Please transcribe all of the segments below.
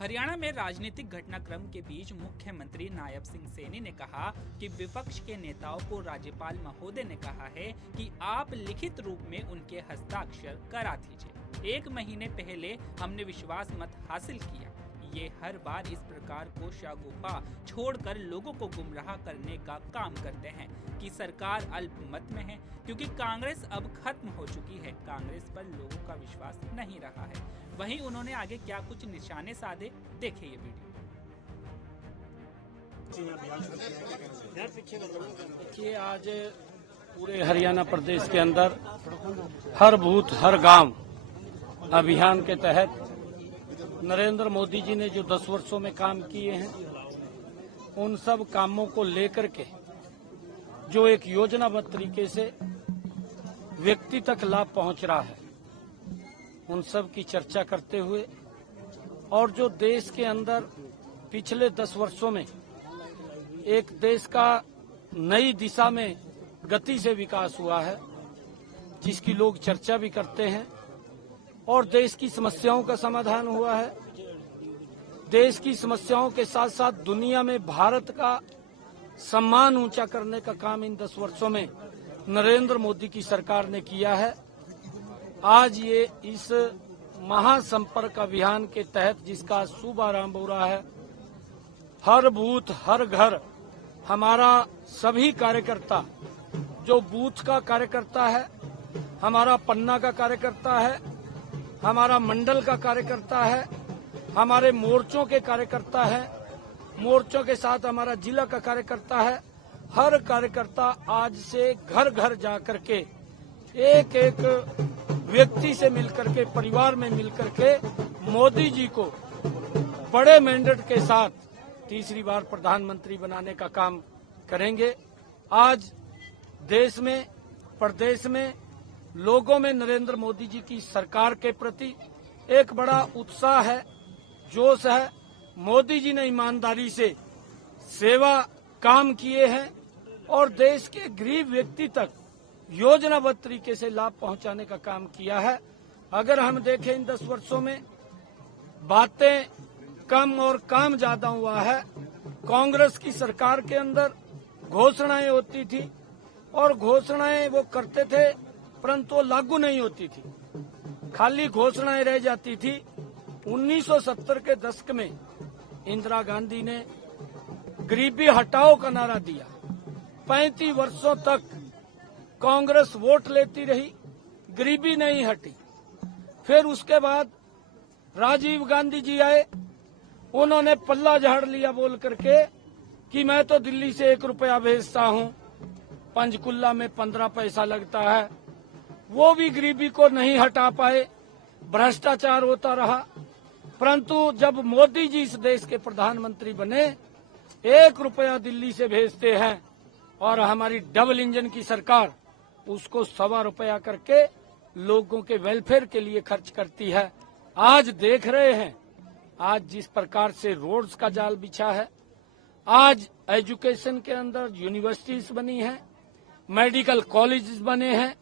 हरियाणा में राजनीतिक घटनाक्रम के बीच मुख्यमंत्री नायब सिंह सैनी ने कहा कि विपक्ष के नेताओं को राज्यपाल महोदय ने कहा है कि आप लिखित रूप में उनके हस्ताक्षर करा दीजिए। 1 महीने पहले हमने विश्वास मत हासिल किया। ये हर बार इस प्रकार को शगुफा छोड़कर लोगों को गुमराह करने का काम करते हैं कि सरकार अल्पमत में है, क्योंकि कांग्रेस अब खत्म हो चुकी है। कांग्रेस पर लोगों का विश्वास नहीं रहा है। वहीं उन्होंने आगे क्या कुछ निशाने साधे, देखिए ये वीडियो। देखिए, आज पूरे हरियाणा प्रदेश के अंदर हर बूथ हर गांव अभियान के तहत नरेंद्र मोदी जी ने जो 10 वर्षों में काम किए हैं, उन सब कामों को लेकर के जो एक योजनाबद्ध तरीके से व्यक्ति तक लाभ पहुंच रहा है, उन सब की चर्चा करते हुए और जो देश के अंदर पिछले 10 वर्षों में एक देश का नई दिशा में गति से विकास हुआ है, जिसकी लोग चर्चा भी करते हैं और देश की समस्याओं का समाधान हुआ है। देश की समस्याओं के साथ साथ दुनिया में भारत का सम्मान ऊंचा करने का काम इन 10 वर्षों में नरेंद्र मोदी की सरकार ने किया है। आज ये इस महासंपर्क अभियान के तहत जिसका शुभारंभ हो रहा है, हर बूथ हर घर हमारा सभी कार्यकर्ता, जो बूथ का कार्यकर्ता है, हमारा पन्ना का कार्यकर्ता है, हमारा मंडल का कार्यकर्ता है, हमारे मोर्चों के कार्यकर्ता है, मोर्चों के साथ हमारा जिला का कार्यकर्ता है, हर कार्यकर्ता आज से घर घर जा करके एक एक व्यक्ति से मिलकर के, परिवार में मिलकर के मोदी जी को बड़े मैंडेट के साथ तीसरी बार प्रधानमंत्री बनाने का काम करेंगे। आज देश में, प्रदेश में लोगों में नरेंद्र मोदी जी की सरकार के प्रति एक बड़ा उत्साह है, जोश है। मोदी जी ने ईमानदारी से सेवा काम किए हैं और देश के गरीब व्यक्ति तक योजनाबद्ध तरीके से लाभ पहुंचाने का काम किया है। अगर हम देखें इन 10 वर्षों में बातें कम और काम ज्यादा हुआ है। कांग्रेस की सरकार के अंदर घोषणाएं होती थी और घोषणाएं वो करते थे, परंतु लागू नहीं होती थी, खाली घोषणाएं रह जाती थी। 1970 के दशक में इंदिरा गांधी ने गरीबी हटाओ का नारा दिया। 35 वर्षों तक कांग्रेस वोट लेती रही, गरीबी नहीं हटी। फिर उसके बाद राजीव गांधी जी आए, उन्होंने पल्ला झाड़ लिया बोल करके कि मैं तो दिल्ली से 1 रुपया भेजता हूं, पंचकुला में 15 पैसा लगता है। वो भी गरीबी को नहीं हटा पाए, भ्रष्टाचार होता रहा। परंतु जब मोदी जी इस देश के प्रधानमंत्री बने, 1 रुपया दिल्ली से भेजते हैं और हमारी डबल इंजन की सरकार उसको 1.25 रुपया करके लोगों के वेलफेयर के लिए खर्च करती है। आज देख रहे हैं, आज जिस प्रकार से रोड्स का जाल बिछा है, आज एजुकेशन के अंदर यूनिवर्सिटीज बनी है, मेडिकल कॉलेजेस बने हैं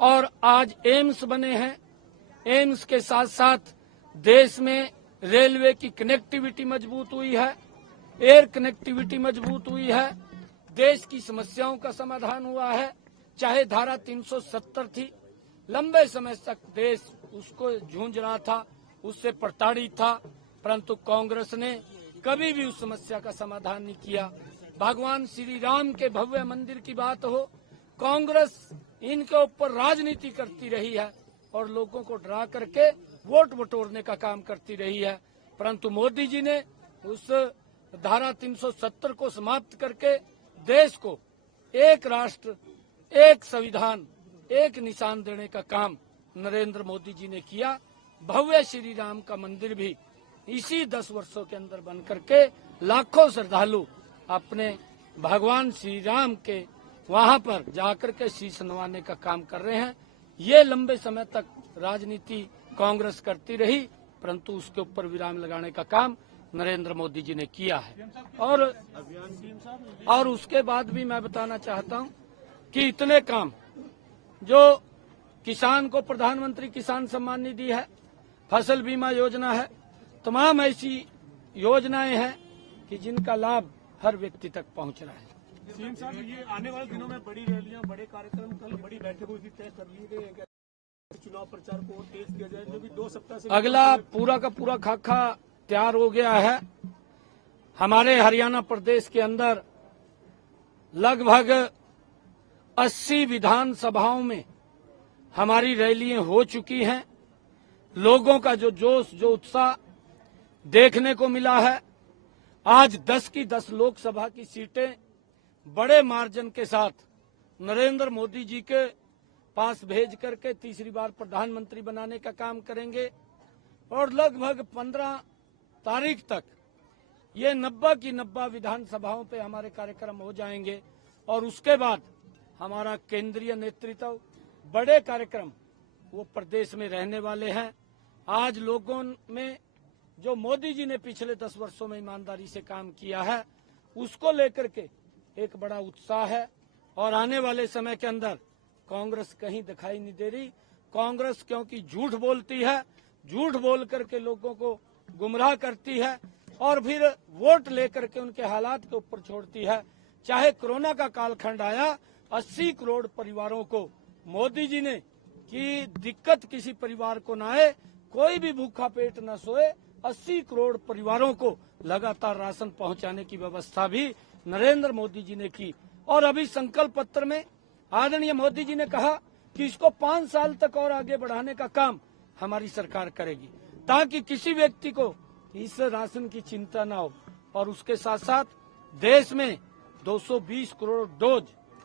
और आज एम्स बने हैं। एम्स के साथ साथ देश में रेलवे की कनेक्टिविटी मजबूत हुई है, एयर कनेक्टिविटी मजबूत हुई है, देश की समस्याओं का समाधान हुआ है। चाहे धारा 370 थी, लंबे समय तक देश उसको जूझ रहा था, उससे प्रताड़ित था, परंतु कांग्रेस ने कभी भी उस समस्या का समाधान नहीं किया। भगवान श्री राम के भव्य मंदिर की बात हो, कांग्रेस इनके ऊपर राजनीति करती रही है और लोगों को डरा करके वोट बटोरने का काम करती रही है। परंतु मोदी जी ने उस धारा 370 को समाप्त करके देश को एक राष्ट्र, एक संविधान, एक निशान देने का काम नरेंद्र मोदी जी ने किया। भव्य श्री राम का मंदिर भी इसी 10 वर्षों के अंदर बन करके लाखों श्रद्धालु अपने भगवान श्री राम के वहां पर जाकर के शीश नवाने का काम कर रहे हैं। ये लंबे समय तक राजनीति कांग्रेस करती रही, परंतु उसके ऊपर विराम लगाने का काम नरेंद्र मोदी जी ने किया है। और उसके बाद भी मैं बताना चाहता हूं कि इतने काम जो किसान को प्रधानमंत्री किसान सम्मान निधि है, फसल बीमा योजना है, तमाम ऐसी योजनाएं हैं कि जिनका लाभ हर व्यक्ति तक पहुंच रहा है। सीएम साहब, ये आने वाले दिनों में बड़ी रैलियां, बड़े कार्यक्रम, कल बड़ी बैठक हुई थी, तय कर ली गई है कि चुनाव प्रचार को तेज किया जाए, जो भी 2 सप्ताह से अगला पूरा का पूरा खाका तैयार हो गया है। हमारे हरियाणा प्रदेश के अंदर लगभग 80 विधानसभाओं में हमारी रैलियां हो चुकी हैं। लोगों का जो जोश, जो उत्साह देखने को मिला है। आज 10 की 10 लोकसभा की सीटें बड़े मार्जिन के साथ नरेंद्र मोदी जी के पास भेज करके तीसरी बार प्रधानमंत्री बनाने का काम करेंगे और लगभग 15 तारीख तक ये 90 की 90 विधानसभाओं पे हमारे कार्यक्रम हो जाएंगे और उसके बाद हमारा केंद्रीय नेतृत्व बड़े कार्यक्रम वो प्रदेश में रहने वाले हैं। आज लोगों में जो मोदी जी ने पिछले 10 वर्षों में ईमानदारी से काम किया है उसको लेकर के एक बड़ा उत्साह है और आने वाले समय के अंदर कांग्रेस कहीं दिखाई नहीं दे रही। कांग्रेस क्योंकि झूठ बोलती है, झूठ बोल करके लोगों को गुमराह करती है और फिर वोट लेकर के उनके हालात के ऊपर छोड़ती है। चाहे कोरोना का कालखंड आया, 80 करोड़ परिवारों को मोदी जी ने कि दिक्कत किसी परिवार को ना आए, कोई भी भूखा पेट न सोए, 80 करोड़ परिवारों को लगातार राशन पहुंचाने की व्यवस्था भी नरेंद्र मोदी जी ने की। और अभी संकल्प पत्र में आदरणीय मोदी जी ने कहा कि इसको 5 साल तक और आगे बढ़ाने का काम हमारी सरकार करेगी ताकि किसी व्यक्ति को इस राशन की चिंता न हो। और उसके साथ साथ देश में 220 करोड़ डोज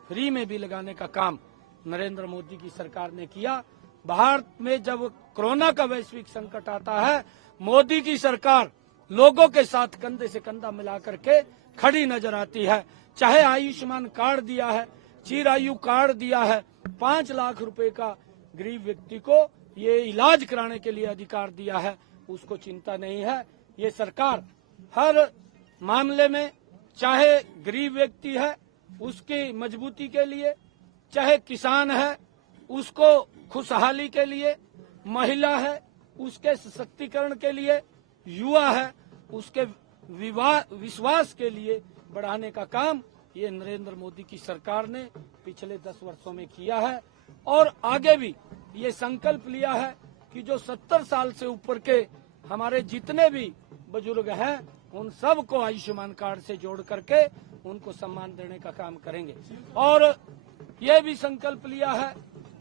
फ्री में भी लगाने का काम नरेंद्र मोदी की सरकार ने किया। भारत में जब कोरोना का वैश्विक संकट आता है, मोदी की सरकार लोगों के साथ कंधे से कंधा मिला करके खड़ी नजर आती है। चाहे आयुष्मान कार्ड दिया है, चिरायु कार्ड दिया है, 5 लाख रुपए का गरीब व्यक्ति को ये इलाज कराने के लिए अधिकार दिया है, उसको चिंता नहीं है। ये सरकार हर मामले में, चाहे गरीब व्यक्ति है उसकी मजबूती के लिए, चाहे किसान है उसको खुशहाली के लिए, महिला है उसके सशक्तिकरण के लिए, युवा है उसके विश्वास के लिए बढ़ाने का काम ये नरेंद्र मोदी की सरकार ने पिछले 10 वर्षों में किया है। और आगे भी ये संकल्प लिया है कि जो 70 साल से ऊपर के हमारे जितने भी बुजुर्ग हैं उन सबको आयुष्मान कार्ड से जोड़ करके उनको सम्मान देने का काम करेंगे। और ये भी संकल्प लिया है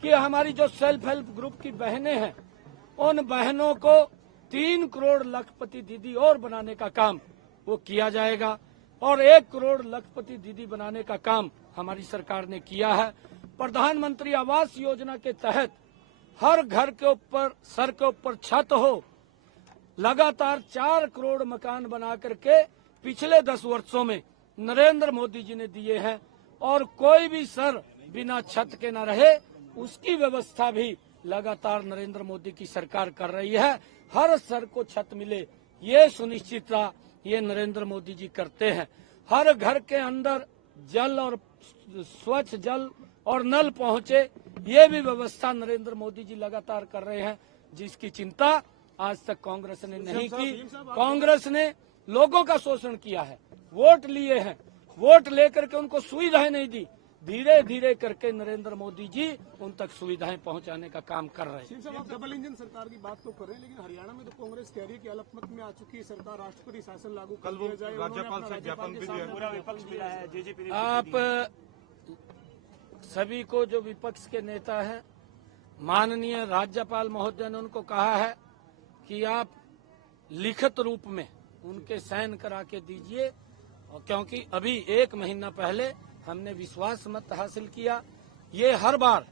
कि हमारी जो सेल्फ हेल्प ग्रुप की बहनें हैं उन बहनों को 3 करोड़ लखपति दीदी और बनाने का काम वो किया जाएगा और 1 करोड़ लखपति दीदी बनाने का काम हमारी सरकार ने किया है। प्रधानमंत्री आवास योजना के तहत हर घर के ऊपर, सर के ऊपर छत हो, लगातार 4 करोड़ मकान बना करके पिछले 10 वर्षों में नरेंद्र मोदी जी ने दिए हैं और कोई भी सर बिना छत के न रहे उसकी व्यवस्था भी लगातार नरेंद्र मोदी की सरकार कर रही है। हर सर को छत मिले ये सुनिश्चितता ये नरेंद्र मोदी जी करते हैं। हर घर के अंदर जल और स्वच्छ जल और नल पहुंचे ये भी व्यवस्था नरेंद्र मोदी जी लगातार कर रहे हैं, जिसकी चिंता आज तक कांग्रेस ने नहीं की। कांग्रेस ने लोगों का शोषण किया है, वोट लिए हैं, वोट लेकर के उनको सुविधाएं नहीं दी। धीरे धीरे करके नरेंद्र मोदी जी उन तक सुविधाएं पहुंचाने का काम कर रहे हैं। साहब, आप डबल इंजन सरकार की बात तो कर रहे हैं, लेकिन हरियाणा में तो कांग्रेस कह रही है कि अल्पमत में आ चुकी है सरकार, राष्ट्रपति शासन लागू कर दिया जाए। राज्यपाल से ज्ञापन भी दिया, पूरा विपक्ष मिला है, जेजेपी। आप सभी को जो विपक्ष के नेता हैं, माननीय राज्यपाल महोदय ने उनको कहा है कि आप लिखित रूप में उनके साइन करा के दीजिए, क्योंकि अभी 1 महीना पहले हमने विश्वास मत हासिल किया। ये हर बार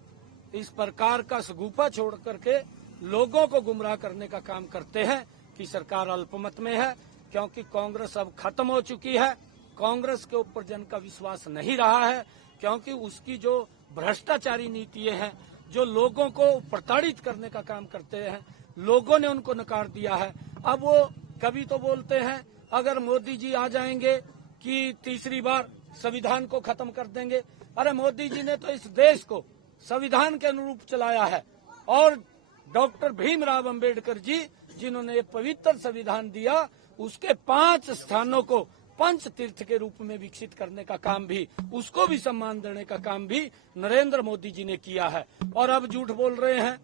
इस प्रकार का सगुफा छोड़ करके लोगों को गुमराह करने का काम करते हैं कि सरकार अल्पमत में है, क्योंकि कांग्रेस अब खत्म हो चुकी है। कांग्रेस के ऊपर जन का विश्वास नहीं रहा है, क्योंकि उसकी जो भ्रष्टाचारी नीतियां हैं, जो लोगों को प्रताड़ित करने का काम करते हैं, लोगों ने उनको नकार दिया है। अब वो कभी तो बोलते हैं अगर मोदी जी आ जाएंगे कि तीसरी बार संविधान को खत्म कर देंगे। अरे मोदी जी ने तो इस देश को संविधान के अनुरूप चलाया है और डॉक्टर भीमराव अंबेडकर जी जिन्होंने ये पवित्र संविधान दिया, उसके 5 स्थानों को पंच तीर्थ के रूप में विकसित करने का काम भी, उसको भी सम्मान देने का काम भी नरेंद्र मोदी जी ने किया है। और अब झूठ बोल रहे हैं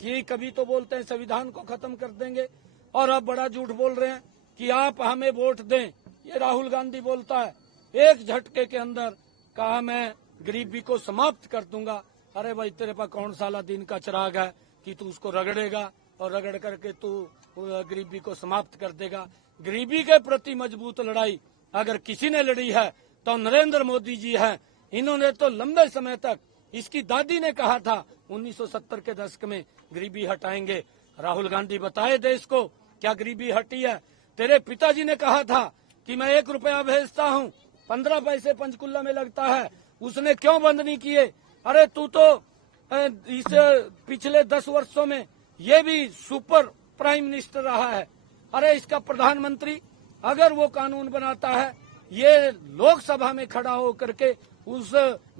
कि कभी तो बोलते हैं संविधान को खत्म कर देंगे, और अब बड़ा झूठ बोल रहे हैं कि आप हमें वोट दें। ये राहुल गांधी बोलता है एक झटके के अंदर कहा मैं गरीबी को समाप्त कर दूंगा। अरे भाई, तेरे पास कौन साला दिन का चिराग है कि तू उसको रगड़ेगा और रगड़ करके तू गरीबी को समाप्त कर देगा। गरीबी के प्रति मजबूत लड़ाई अगर किसी ने लड़ी है तो नरेंद्र मोदी जी हैं। इन्होंने तो लंबे समय तक, इसकी दादी ने कहा था 1970 के दशक में गरीबी हटाएंगे। राहुल गांधी बताए देश को क्या गरीबी हटी है। तेरे पिताजी ने कहा था कि मैं 1 रुपया भेजता हूँ, 15 पैसे पंचकुला में लगता है, उसने क्यों बंद नहीं किए। अरे तू तो इस पिछले 10 वर्षों में ये भी सुपर प्राइम मिनिस्टर रहा है। अरे इसका प्रधानमंत्री अगर वो कानून बनाता है, ये लोकसभा में खड़ा हो करके उस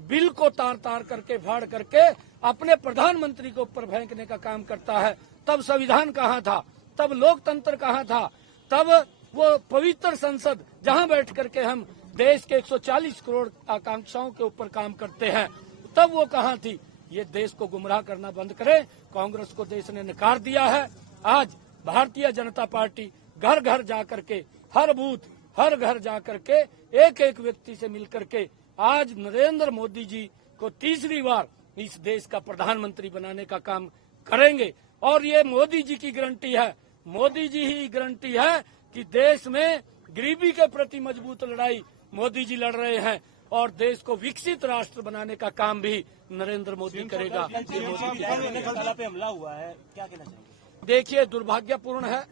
बिल को तार तार करके फाड़ करके अपने प्रधानमंत्री के ऊपर फेंकने का काम करता है, तब संविधान कहाँ था, तब लोकतंत्र कहाँ था, तब वो पवित्र संसद जहाँ बैठ करके हम देश के 140 करोड़ आकांक्षाओं के ऊपर काम करते हैं, तब वो कहाँ थी। ये देश को गुमराह करना बंद करे। कांग्रेस को देश ने नकार दिया है। आज भारतीय जनता पार्टी घर घर जा करके, हर बूथ, हर घर जा करके एक एक व्यक्ति से मिल करके आज नरेंद्र मोदी जी को तीसरी बार इस देश का प्रधानमंत्री बनाने का काम करेंगे। और ये मोदी जी की गारंटी है, मोदी जी ही गारंटी है कि देश में गरीबी के प्रति मजबूत लड़ाई मोदी जी लड़ रहे हैं और देश को विकसित राष्ट्र बनाने का काम भी नरेंद्र मोदी करेगा। पे हमला हुआ है, क्या कहना चाहिए? देखिए, दुर्भाग्यपूर्ण है,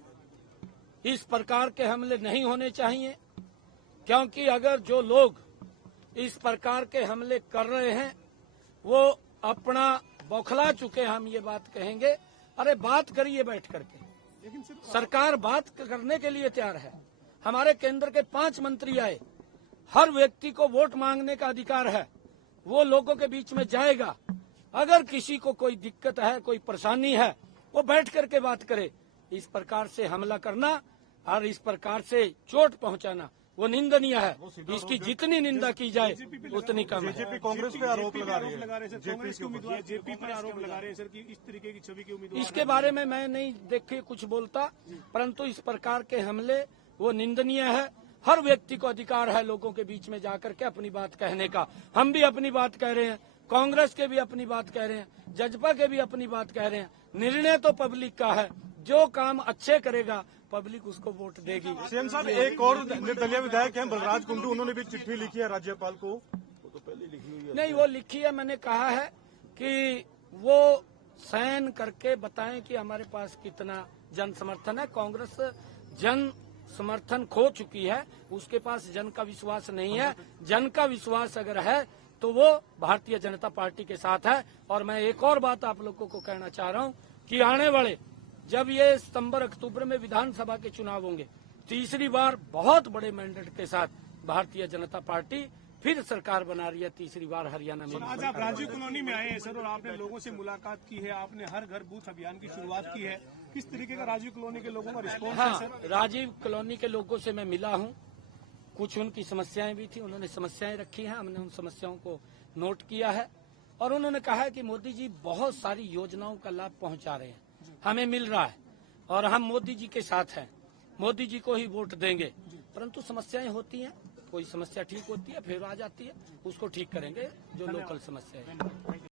इस प्रकार के हमले नहीं होने चाहिए, क्योंकि अगर जो लोग इस प्रकार के हमले कर रहे हैं वो अपना बौखला चुके, हम ये बात कहेंगे। अरे बात करिए बैठ करके, सरकार बात करने के लिए तैयार है। हमारे केंद्र के 5 मंत्री आए, हर व्यक्ति को वोट मांगने का अधिकार है, वो लोगों के बीच में जाएगा। अगर किसी को कोई दिक्कत है, कोई परेशानी है, वो बैठ करके बात करे। इस प्रकार से हमला करना और इस प्रकार से चोट पहुंचाना वो निंदनीय है। इसकी जितनी निंदा की जाए उतनी कम है। जेपी कांग्रेस पे आरोप लगा रही है, कांग्रेस के उम्मीदवार जेपी पर आरोप लगा रहे हैं सर कि इस तरीके की छवि के उम्मीदवार। इसके बारे में मैं नहीं देखे कुछ बोलता, परंतु इस प्रकार के हमले वो निंदनीय है। हर व्यक्ति को अधिकार है लोगों के बीच में जाकर के अपनी बात कहने का। हम भी अपनी बात कह रहे हैं, कांग्रेस के भी अपनी बात कह रहे हैं, जजपा के भी अपनी बात कह रहे हैं। निर्णय तो पब्लिक का है, जो काम अच्छे करेगा पब्लिक उसको वोट देगी। सीएम साहब, एक और निर्दलीय विधायक हैं बलराज कुंडू, उन्होंने भी चिट्ठी लिखी है राज्यपाल को। तो पहले लिखी हुई है। नहीं, वो लिखी है, मैंने कहा है कि वो साइन करके बताएं कि हमारे पास कितना जन समर्थन है। कांग्रेस जन समर्थन खो चुकी है, उसके पास जन का विश्वास नहीं है। जन का विश्वास अगर है तो वो भारतीय जनता पार्टी के साथ है। और मैं एक और बात आप लोगों को कहना चाह रहा हूँ कि आने वाले जब ये सितंबर अक्टूबर में विधानसभा के चुनाव होंगे, तीसरी बार बहुत बड़े मैंडेट के साथ भारतीय जनता पार्टी फिर सरकार बना रही है, तीसरी बार हरियाणा में। आज आप राजीव कॉलोनी में आए हैं सर, और आपने लोगों से मुलाकात की है, आपने हर घर बूथ अभियान की शुरुआत की है। किस तरीके का राजीव कॉलोनी के लोगों का रिस्पॉन्स है सर? हाँ, राजीव कॉलोनी के लोगों से मैं मिला हूँ, कुछ उनकी समस्याएं भी थी, उन्होंने समस्याएं रखी हैं, हमने उन समस्याओं को नोट किया है। और उन्होंने कहा है कि मोदी जी बहुत सारी योजनाओं का लाभ पहुंचा रहे हैं, हमें मिल रहा है और हम मोदी जी के साथ हैं, मोदी जी को ही वोट देंगे। परंतु समस्याएं होती हैं, कोई समस्या ठीक होती है फिर आ जाती है, उसको ठीक करेंगे, जो लोकल समस्या है।